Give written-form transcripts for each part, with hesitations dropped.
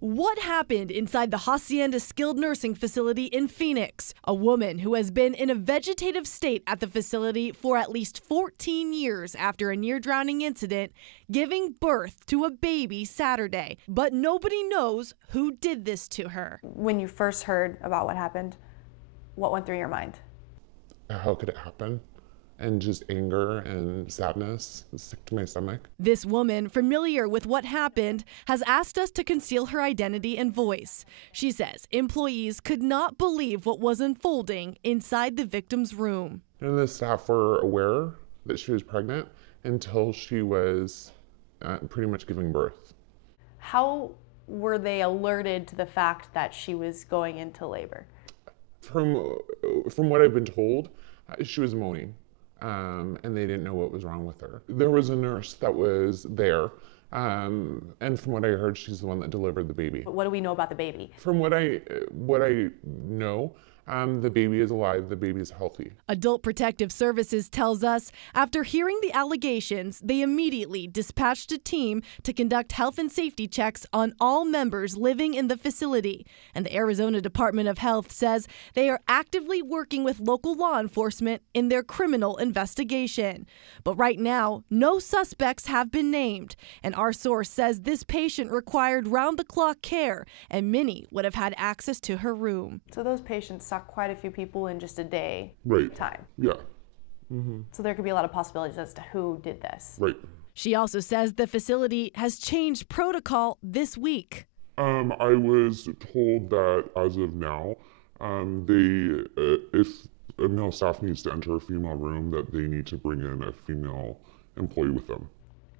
What happened inside the Hacienda skilled nursing facility in Phoenix? A woman who has been in a vegetative state at the facility for at least 14 years after a near-drowning incident, giving birth to a baby Saturday. But nobody knows who did this to her. When you first heard about what happened, what went through your mind? How could it happen? And just anger and sadness, sick to my stomach. This woman, familiar with what happened, has asked us to conceal her identity and voice. She says employees could not believe what was unfolding inside the victim's room. And the staff were aware that she was pregnant until she was pretty much giving birth. How were they alerted to the fact that she was going into labor? From what I've been told, she was moaning. And they didn't know what was wrong with her. There was a nurse that was there, and from what I heard, she's the one that delivered the baby. What do we know about the baby? From what I know, the baby is alive, the baby is healthy. Adult Protective Services tells us after hearing the allegations, they immediately dispatched a team to conduct health and safety checks on all members living in the facility. And the Arizona Department of Health says they are actively working with local law enforcement in their criminal investigation. But right now, no suspects have been named. And our source says this patient required round-the-clock care, and many would have had access to her room. So those patients saw quite a few people in just a day time. Yeah. So there could be a lot of possibilities as to who did this. Right. She also says the facility has changed protocol this week. I was told that as of now, if a male staff needs to enter a female room, that they need to bring in a female employee with them.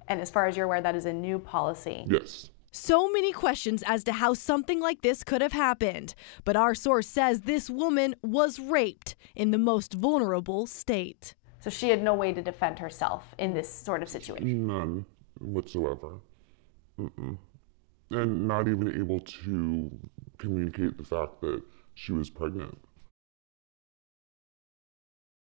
And as far as you're aware, that is a new policy. Yes. So many questions as to how something like this could have happened. But our source says this woman was raped in the most vulnerable state. So she had no way to defend herself in this sort of situation? None whatsoever. And not even able to communicate the fact that she was pregnant.